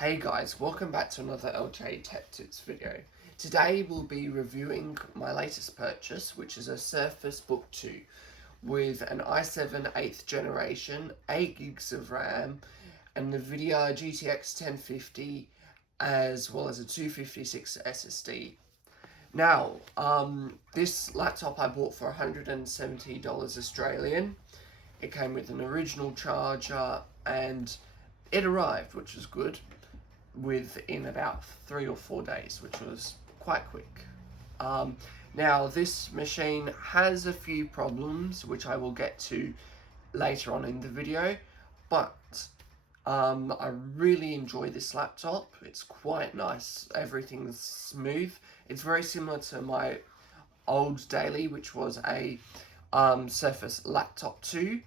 Hey guys, welcome back to another LJ Tech Tips video. Today we'll be reviewing my latest purchase, which is a Surface Book 2 with an i7 8th generation, 8 gigs of RAM, and NVIDIA GTX 1050, as well as a 256 SSD. Now, this laptop I bought for $170 Australian. It came with an original charger and it arrived, which was good, within about 3 or 4 days, which was quite quick. Now, this machine has a few problems, which I will get to later on in the video, but I really enjoy this laptop. It's quite nice. Everything's smooth. It's very similar to my old daily, which was a Surface Laptop 2.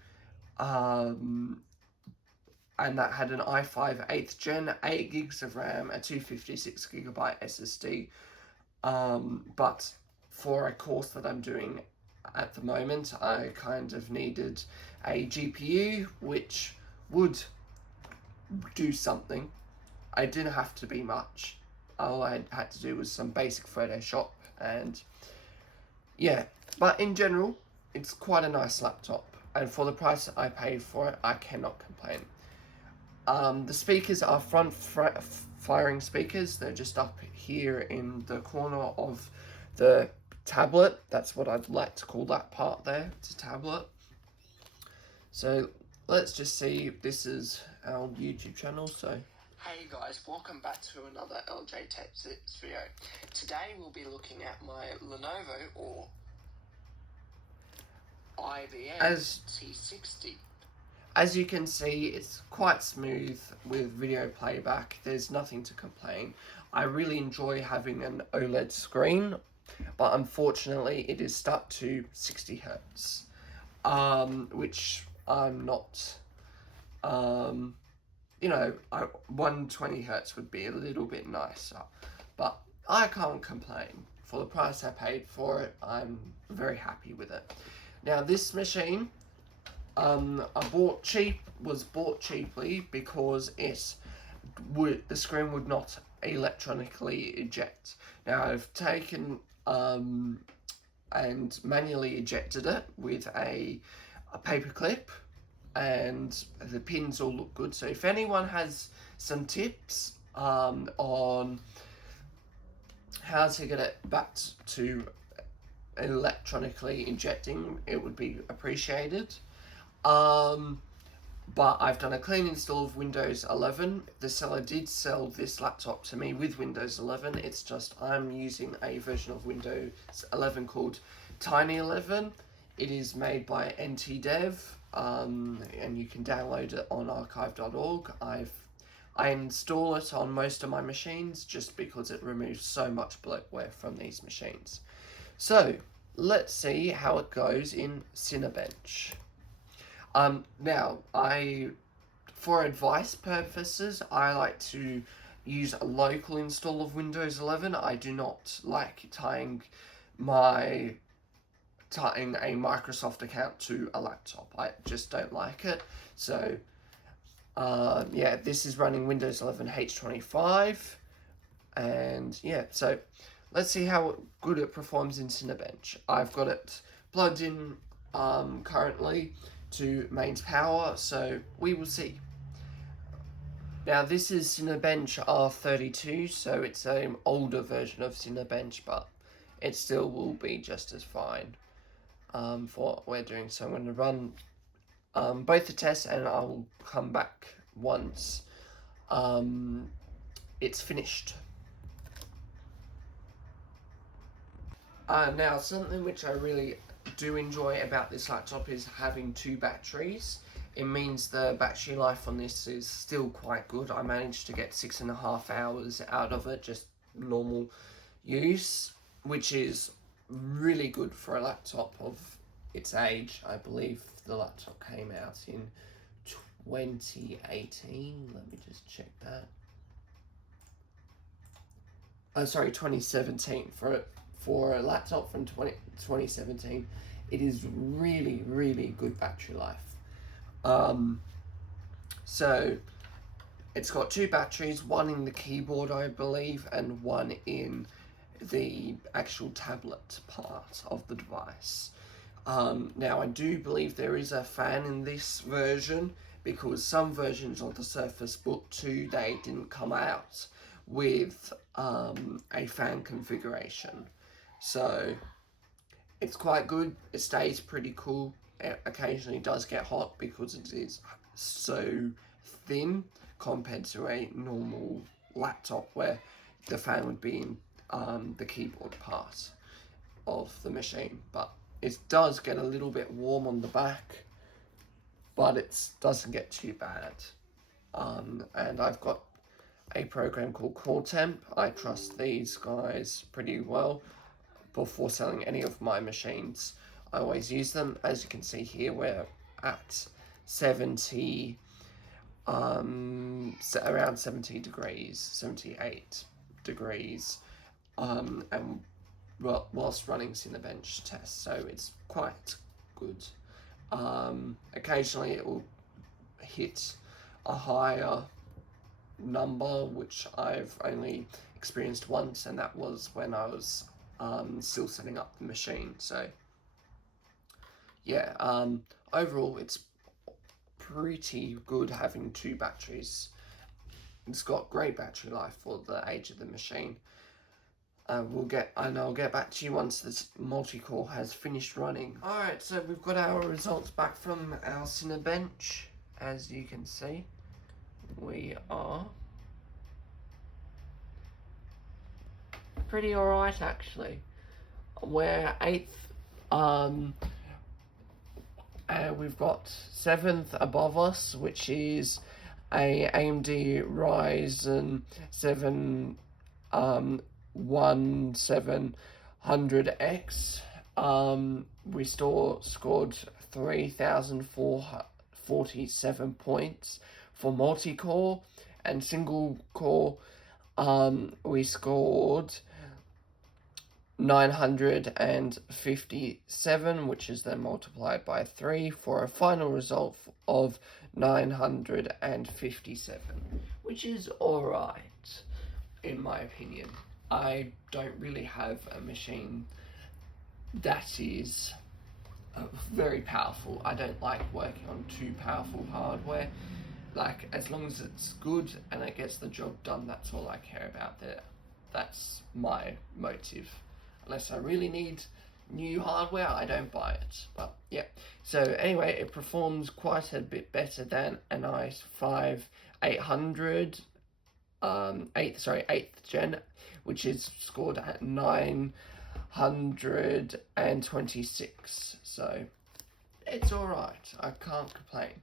And that had an i5 8th gen, 8 gigs of RAM, a 256GB SSD. But for a course that I'm doing at the moment, I kind of needed a GPU which would do something. It didn't have to be much. All I had to do was some basic Photoshop, and yeah. But in general, it's quite a nice laptop, and for the price I paid for it, I cannot complain. The speakers are front-firing speakers. They're just up here in the corner of the tablet. That's what I'd like to call that part there. It's a tablet. So let's just see. This is our YouTube channel. So hey guys, welcome back to another LJ Tech Tips video. Today we'll be looking at my Lenovo or IBM T60. As you can see, it's quite smooth with video playback. There's nothing to complain. I really enjoy having an OLED screen, but unfortunately it is stuck to 60 Hertz, which I'm not, 120 Hertz would be a little bit nicer, but I can't complain. For the price I paid for it, I'm very happy with it. Now this machine, was bought cheaply because the screen would not electronically eject. Now I've taken and manually ejected it with a paper clip, and the pins all look good. So if anyone has some tips on how to get it back to electronically ejecting, it would be appreciated. But I've done a clean install of Windows 11. The seller did sell this laptop to me with Windows 11. It's just I'm using a version of Windows 11 called Tiny 11. It is made by NTDev, and you can download it on archive.org. I install it on most of my machines just because it removes so much bloatware from these machines. So let's see how it goes in Cinebench. Now, for advice purposes, I like to use a local install of Windows 11. I do not like tying a Microsoft account to a laptop. I just don't like it. So, yeah, this is running Windows 11 H25. And yeah, so let's see how good it performs in Cinebench. I've got it plugged in currently to mains power, so we will see. Now this is Cinebench R32, so it's an older version of Cinebench, but it still will be just as fine for what we're doing. So I'm going to run both the tests, and I will come back once it's finished. Now, something which I really do enjoy about this laptop is having 2 batteries. It means the battery life on this is still quite good. I managed to get 6.5 hours out of it, just normal use, which is really good for a laptop of its age. I believe the laptop came out in 2018. Let me just check that. Oh, sorry, 2017. For a laptop from 2017, it is really, really good battery life. So It's got 2 batteries, one in the keyboard I believe, and one in the actual tablet part of the device. Now I do believe there is a fan in this version, because some versions of the Surface Book 2, they didn't come out with a fan configuration. So it's quite good. It stays pretty cool. It occasionally does get hot because it is so thin compared to a normal laptop where the fan would be in the keyboard part of the machine. But it does get a little bit warm on the back, but it doesn't get too bad. And I've got a program called CoreTemp. I trust these guys pretty well. Before selling any of my machines, I always use them. As you can see here, we're at 70, around 70 degrees, 78 degrees, and well, whilst running Cinebench test, so it's quite good. Occasionally it will hit a higher number, which I've only experienced once, and that was when I was still setting up the machine. So yeah, overall it's pretty good having 2 batteries. It's got great battery life for the age of the machine. I'll get back to you once this multi-core has finished running. Alright, so we've got our results back from our Cinebench. As you can see, we are pretty alright actually. We're 8th, we've got 7th above us, which is a AMD Ryzen 7 1700X. We scored 3,447 points for multi-core, and single core we scored 957, which is then multiplied by 3 for a final result of 957, which is alright in my opinion. I don't really have a machine that is very powerful. I don't like working on too powerful hardware. Like, as long as it's good and it gets the job done, that's all I care about. That's my motive. Unless I really need new hardware, I don't buy it. But yeah, so anyway, it performs quite a bit better than an i5 800 8th gen, which is scored at 926. So it's alright, I can't complain.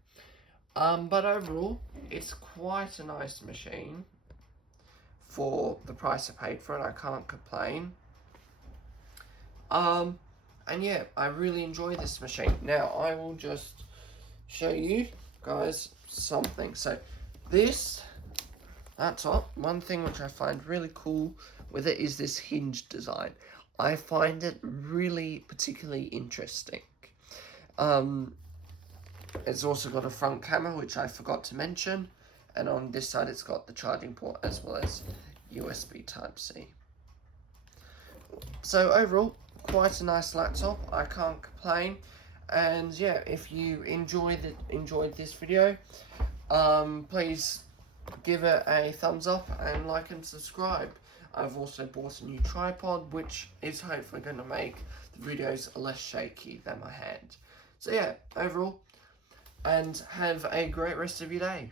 But overall, it's quite a nice machine for the price I paid for it. I can't complain. And yeah, I really enjoy this machine. Now, I will just show you guys something. So, this laptop, one thing which I find really cool with it is this hinge design. I find it really particularly interesting. It's also got a front camera, which I forgot to mention. And on this side, it's got the charging port as well as USB Type-C. So overall, quite a nice laptop. I can't complain. And yeah, if you enjoyed this video, please give it a thumbs up and like and subscribe. I've also bought a new tripod, which is hopefully going to make the videos less shaky than my hand. So yeah, overall, and have a great rest of your day.